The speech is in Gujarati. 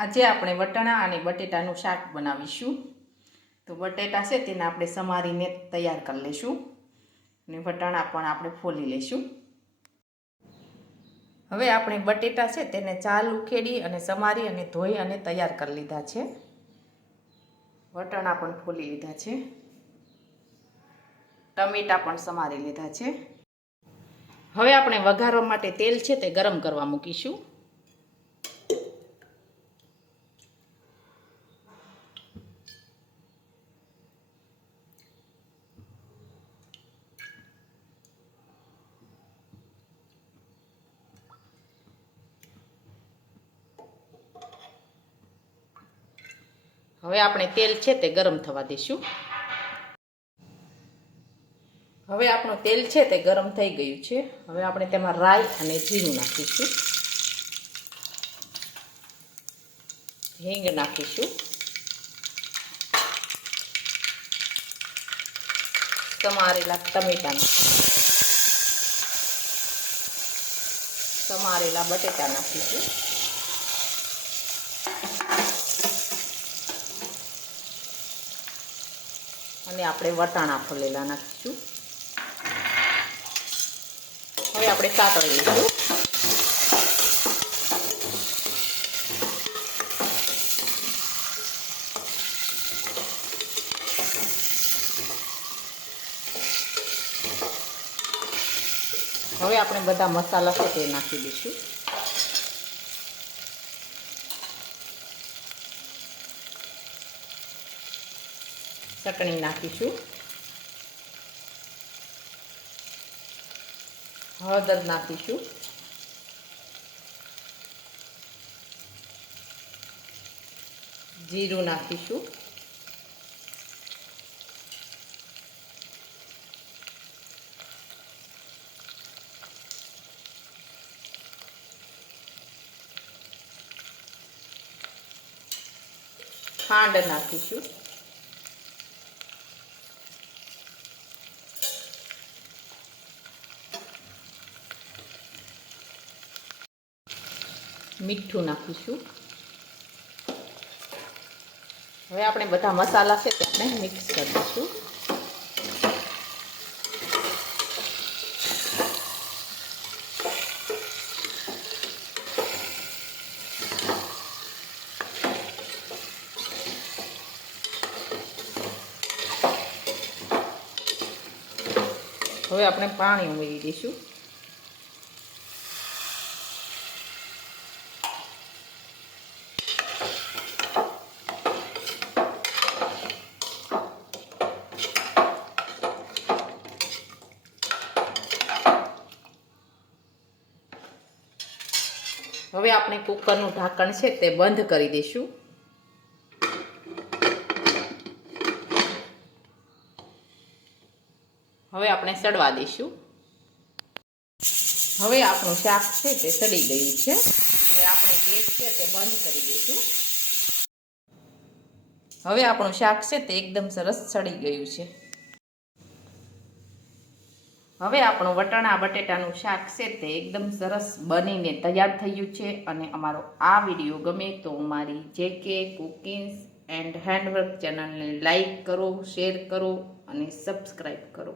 આજે આપણે વટાણા અને બટેટાનું શાક બનાવીશું. તો બટેટા છે તેને આપણે સમારીને તૈયાર કરી લઈશું અને વટાણા પણ આપણે ફોલી લઈશું હવે આપણે બટેટા છે તેને ચાલ ઉખેડી અને સમારી અને ધોઈ અને તૈયાર કરી લીધા છે. વટાણા પણ ફોલી લીધા છે. ટમેટા પણ સમારી લીધા છે. હવે આપણે વઘારવા માટે તેલ છે તે ગરમ કરવા મૂકીશું. હવે આપણે તેલ છે તે ગરમ થવા દઈશું હવે આપણું તેલ છે તે ગરમ થઈ ગયું છે. હવે આપણે તેમાં રાઈ અને જીરું નાખીશું. હિંગ નાખીશું. સમારેલા ટમેટા નાખીશું. સમારેલા બટેટા નાખીશું. અને આપણે વટાણા ફોલેલા નાખીશું. હવે આપણે સાતળી લઈશું. હવે આપણે બધા મસાલા સાથે નાખી દઈશું. ચટણી નાખીશું. હળદર નાખીશું. જીરું નાખીશું. ખાંડ નાખીશું. મીઠું નાખીશું. હવે આપણે બધા મસાલા છે તે આપણે મિક્સ કરી દઈશું હવે આપણે પાણી ઉમેરી દઈશું. હવે આપણે કુકરનું ઢાંકણ છે તે બંધ કરી દઈશું. હવે આપણે સડવા દઈશું. હવે આપણું શાક છે તે સડી ગયું છે. હવે આપણે ગેસ છે તે બંધ કરી દઈશું. હવે આપણું શાક છે તે એકદમ સરસ સડી ગયું છે. હવે આપણું વટાણા બટેટાનું શાક છે તે એકદમ સરસ બનીને તૈયાર થયું છે અને અમારો આ વીડિયો ગમે તો મારી જે કે કુકિંગ્સ એન્ડ હેન્ડવર્ક ચેનલને લાઈક કરો શેર કરો અને સબસ્ક્રાઈબ કરો.